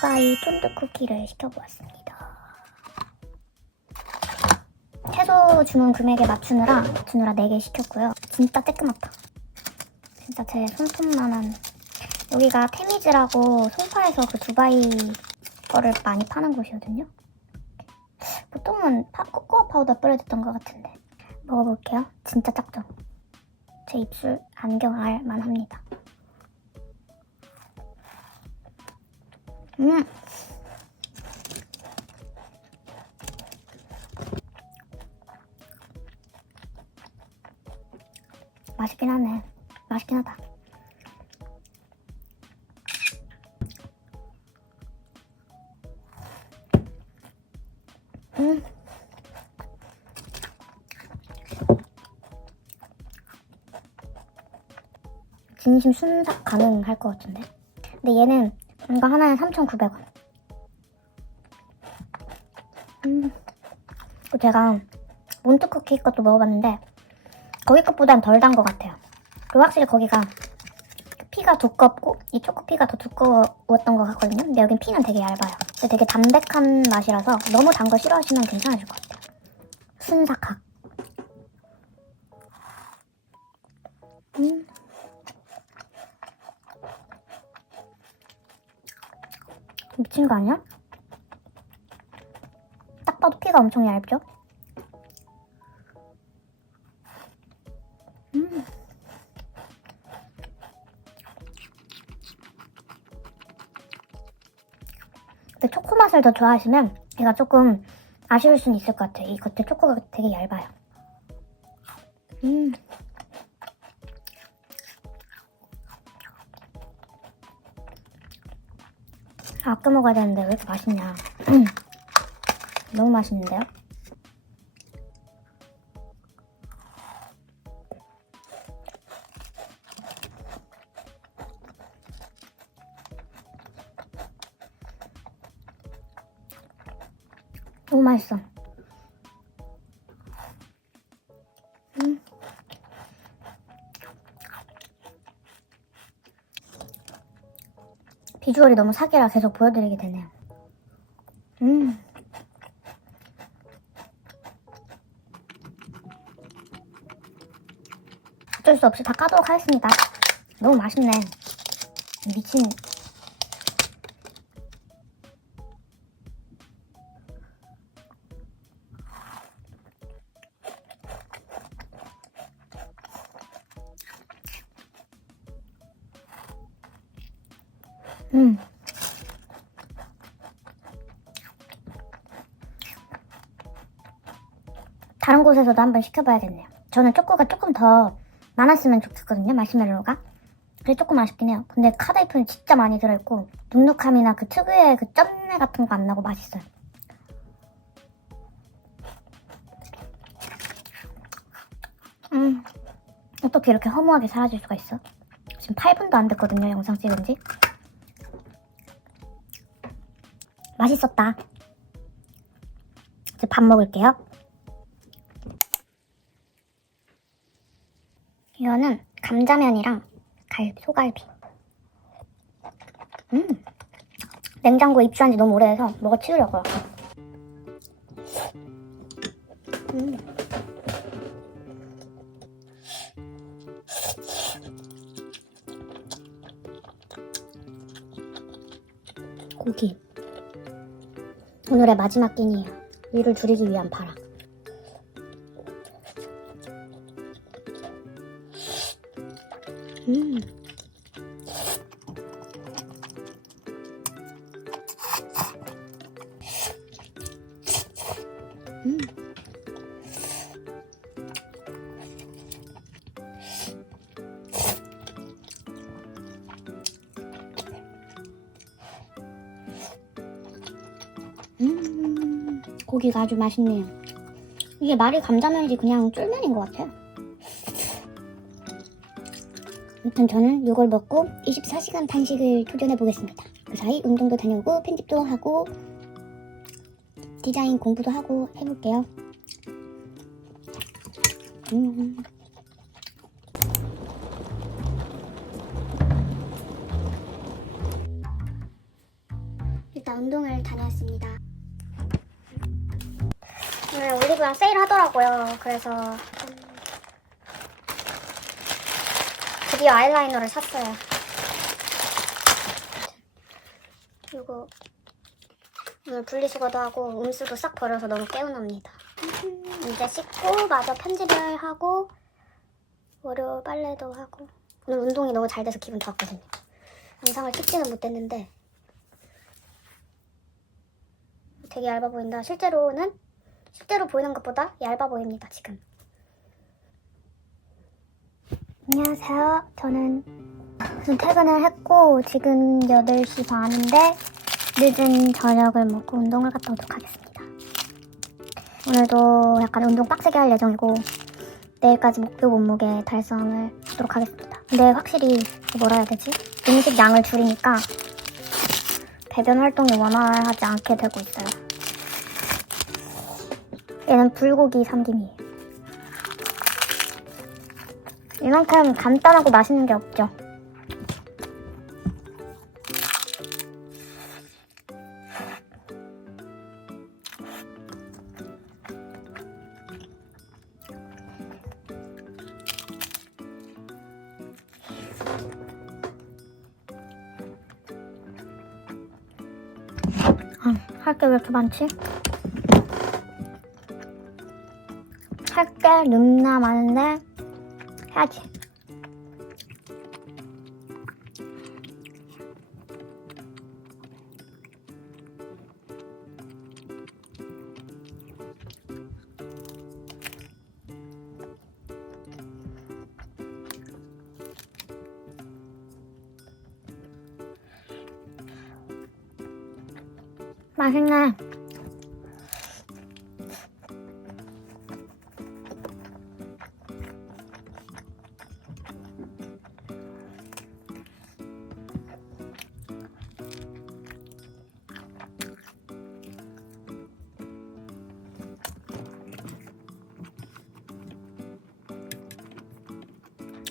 두바이 쫀득 쿠키를 시켜보았습니다. 최소 주문 금액에 맞추느라 맞추느라 4개 시켰고요. 진짜 쬐끄맣다. 진짜 제 손톱만한 여기가 테미즈라고 송파에서 그 두바이 거를 많이 파는 곳이거든요. 보통은 파, 코코아 파우더 뿌려줬던 것 같은데 먹어볼게요. 진짜 작죠? 제 입술 안경 알 만 합니다. 음. 맛있긴 하네. 맛있긴 하다. 음. 진심 순삭 가능할 것 같은데. 근데 얘는 이거 하나에 3,900원. 음. 제가 몬트쿠키 것도 먹어봤는데 거기 것보단 덜 단 것 같아요. 그리고 확실히 거기가 피가 두껍고 이 초코피가 더 두꺼웠던 것 같거든요. 근데 여긴 피는 되게 얇아요. 근데 되게 담백한 맛이라서 너무 단 거 싫어하시면 괜찮으실 것 같아요. 순삭학. 미친 거 아니야? 딱 봐도 피가 엄청 얇죠? 음. 근데 초코 맛을 더 좋아하시면 얘가 조금 아쉬울 수는 있을 것 같아요. 이 겉에 초코가 되게 얇아요. 음. 아, 아껴 먹어야 되는데 왜 이렇게 맛있냐. 음. 너무 맛있는데요? 너무 맛있어. 비주얼이 너무 사기라 계속 보여드리게 되네요. 음. 어쩔 수 없이 다 까도록 하겠습니다. 너무 맛있네. 미친. 한번 시켜봐야겠네요. 저는 초코가 조금 더 많았으면 좋겠거든요, 마시멜로가. 그게 조금 아쉽긴 해요. 근데 카다이프는 진짜 많이 들어있고, 눅눅함이나 그 특유의 그 쩐내 같은 거 안 나고 맛있어요. 음, 어떻게 이렇게 허무하게 사라질 수가 있어? 지금 8분도 안 됐거든요, 영상 찍은 지. 맛있었다. 이제 밥 먹을게요. 이거는 감자면이랑 갈, 소갈비. 음. 냉장고에 입수한 지 너무 오래돼서 먹어 치우려고요. 음. 고기. 오늘의 마지막 끼니예요. 위를 줄이기 위한 파랑. 음, 고기가 아주 맛있네요. 이게 말이 감자면이지 그냥 쫄면인 것 같아요. 아무튼 저는 이걸 먹고 24시간 단식을 도전해 보겠습니다. 그 사이 운동도 다녀오고 편집도 하고 디자인 공부도 하고 해볼게요. 음. 다녀왔습니다. 오늘 올리브영 세일 하더라고요. 그래서 음, 드디어 아이라이너를 샀어요. 그리고 오늘 분리수거도 하고 음수도 싹 버려서 너무 개운합니다. 이제 씻고 마저 편집을 하고 월요 빨래도 하고 오늘 운동이 너무 잘 돼서 기분 좋았거든요. 영상을 찍지는 못했는데 되게 얇아 보인다. 실제로는 실제로 보이는 것보다 얇아 보입니다. 지금. 안녕하세요. 저는 지금 퇴근을 했고 지금 8시 반인데 늦은 저녁을 먹고 운동을 갔다 오도록 하겠습니다. 오늘도 약간 운동 빡세게 할 예정이고 내일까지 목표 몸무게 달성을 하도록 하겠습니다. 근데 확실히 뭐라 해야 되지? 음식 양을 줄이니까 배변 활동이 원활하지 않게 되고 있어요. 얘는 불고기 삼김이에요. 이만큼 간단하고 맛있는 게 없죠. 할게 왜 이렇게 많지? 너무나 많은데 해야지. 맛있네.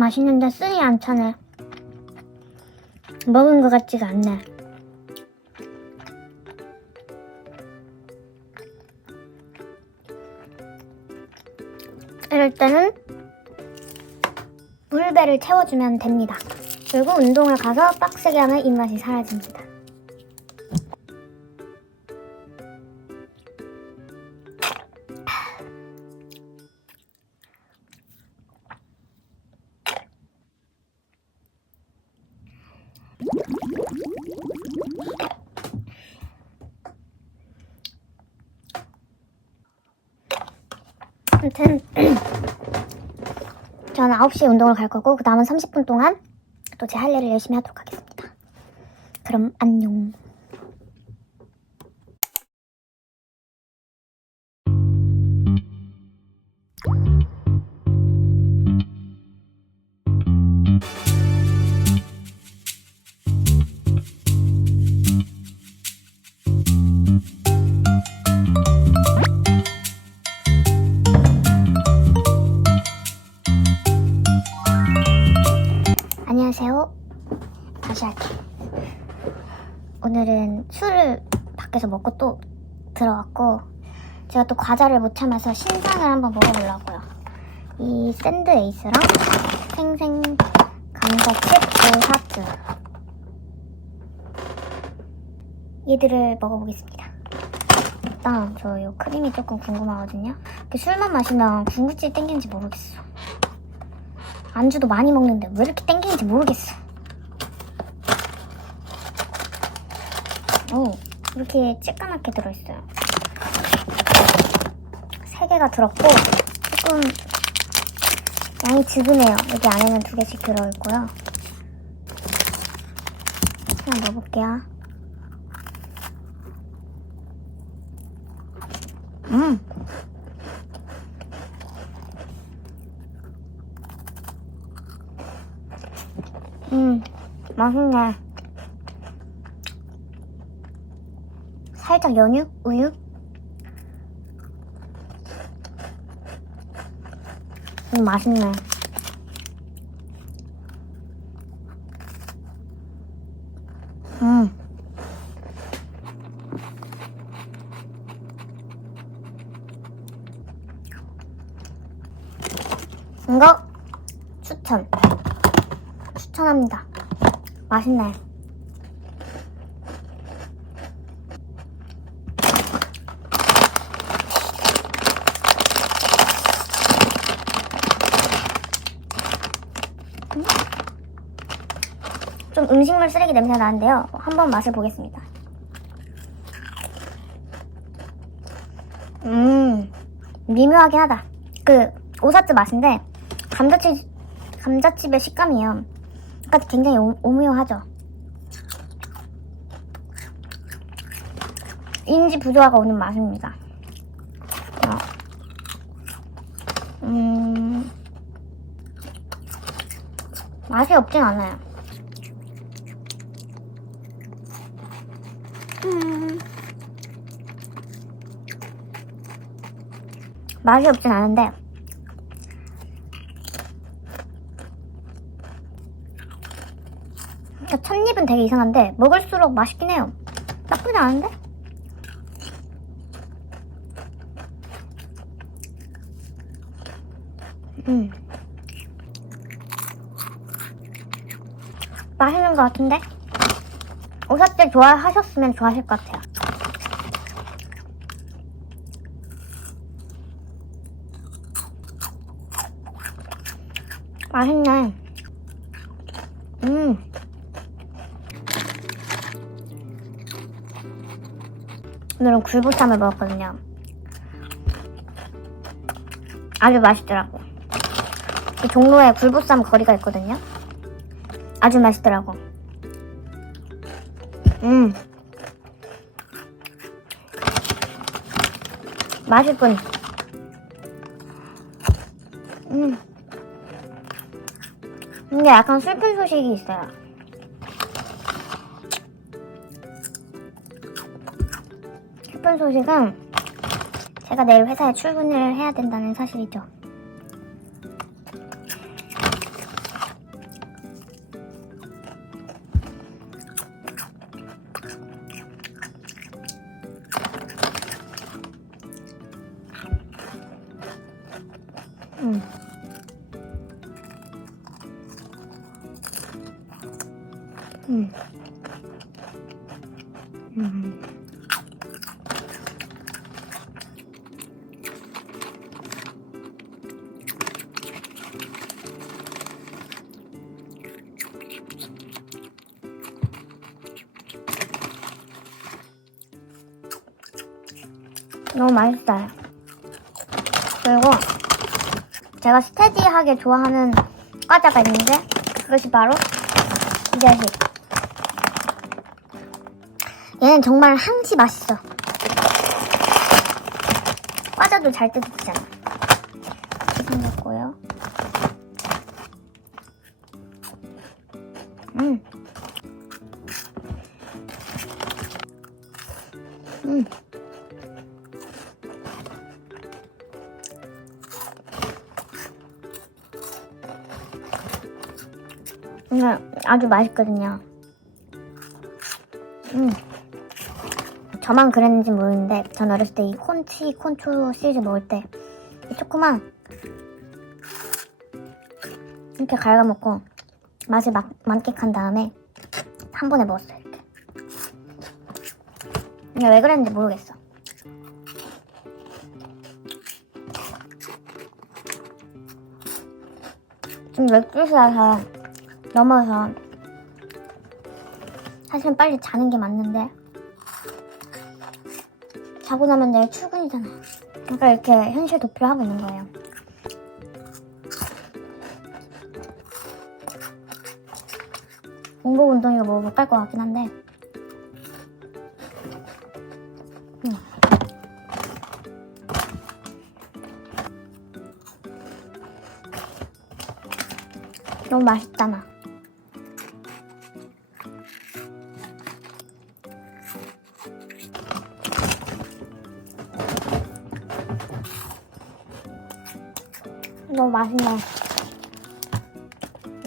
맛있는데 쓰이 안 차네. 먹은 것 같지가 않네. 이럴 때는 물배를 채워주면 됩니다. 그리고 운동을 가서 빡세게 하면 입맛이 사라집니다. 아무튼 저는 9시에 운동을 갈 거고 그 남은 30분 동안 또 제 할 일을 열심히 하도록 하겠습니다. 그럼 안녕. 밖에서 먹고 또 들어왔고 제가 또 과자를 못 참아서 신상을 한번 먹어보려고요. 이 샌드 에이스랑 생생 감자칩 오사츠 얘들을 먹어보겠습니다. 일단 저이 크림이 조금 궁금하거든요. 술만 마시면 궁극질 땡기는지 모르겠어. 안주도 많이 먹는데 왜 이렇게 땡기는지 모르겠어. 오, 이렇게 쬐까맣게 들어있어요. 세 개가 들었고, 조금 양이 지근해요. 여기 안에는 두 개씩 들어있고요. 그냥 넣어볼게요. 음! 음, 맛있네. 살짝 연유? 우유? 음, 맛있네. 음. 이거 추천. 추천합니다. 맛있네. 음식물 쓰레기 냄새가 나는데요. 한번 맛을 보겠습니다. 음, 미묘하긴 하다. 그, 오사츠 맛인데, 감자칩, 감자칩의 식감이에요. 그러니까 굉장히 오, 오묘하죠. 인지 부조화가 오는 맛입니다. 어. 음, 맛이 없진 않아요. 맛이 없진 않은데, 그러니까 첫 입은 되게 이상한데 먹을수록 맛있긴 해요. 나쁘지 않은데? 음. 맛있는 것 같은데? 오사떼 좋아하셨으면 좋아하실 것 같아요. 맛있네. 음. 오늘은 굴보쌈을 먹었거든요. 아주 맛있더라고. 이 종로에 굴보쌈 거리가 있거든요. 아주 맛있더라고. 음. 맛있군. 음. 근데 약간 슬픈 소식이 있어요. 슬픈 소식은 제가 내일 회사에 출근을 해야 된다는 사실이죠. 너무 맛있어요. 그리고 제가 스테디하게 좋아하는 과자가 있는데 그것이 바로 이 자식. 얘는 정말 항시 맛있어. 과자도 잘 뜯어지잖아. 생겼고요. 음. 음, 아주 맛있거든요. 음. 저만 그랬는지 모르겠는데 전 어렸을 때 이 콘치 콘초 시리즈 먹을 때이 조그만 이렇게 갉아먹고 맛을 막 만끽한 다음에 한 번에 먹었어요 근데 왜 그랬는지 모르겠어 좀 12시라서 넘어서 사실은 빨리 자는 게 맞는데 자고 나면 내일 출근이잖아. 그러니까 이렇게 현실 도피를 하고 있는 거예요. 공복 운동이가 뭐못갈것 같긴 한데. 너무 맛있잖아. 너무 맛있네.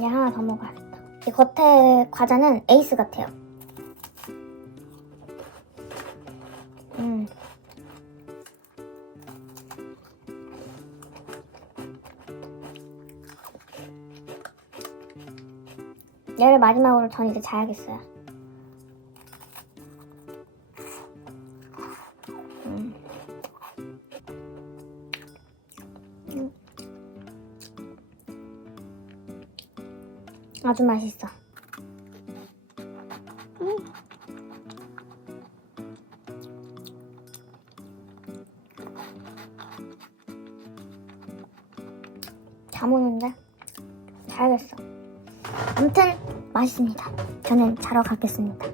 얘 하나 더 먹어야겠다. 이 겉에 과자는 에이스 같아요. 얘를 마지막으로 전 이제 자야겠어요. 음. 음. 아주 맛있어. 맛있습니다. 저는 자러 가겠습니다.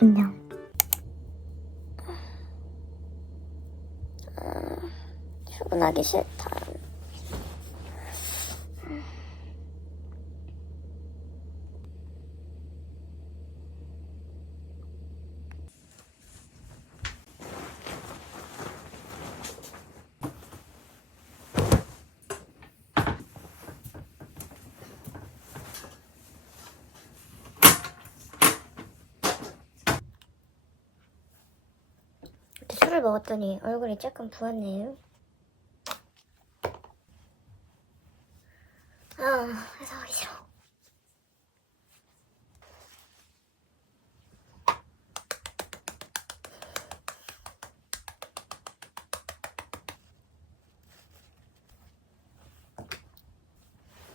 안녕. 아, 출근하기 싫다. 술을 먹었더니 얼굴이 조금 부었네요. 아, 회사 가기 싫어.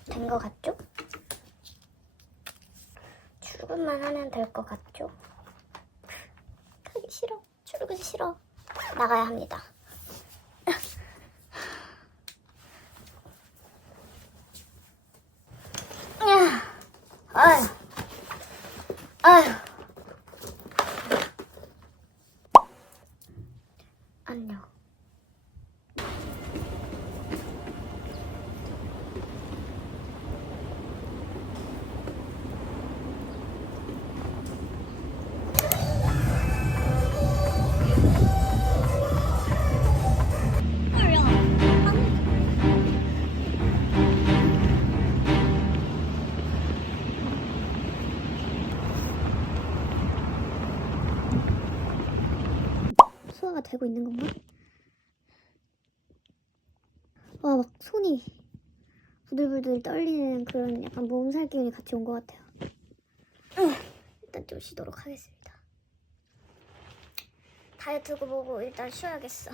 된 거 같죠? 출근만 하면 될 것 같죠? 가기 싫어. 출근 싫어. 나가야 합니다. 야, 아 소화가 되고 있는 건가? 와, 막 손이 부들부들 떨리는 그런 약간 몸살 기운이 같이 온 것 같아요. 음, 일단 좀 쉬도록 하겠습니다. 다이어트고 보고 일단 쉬어야겠어.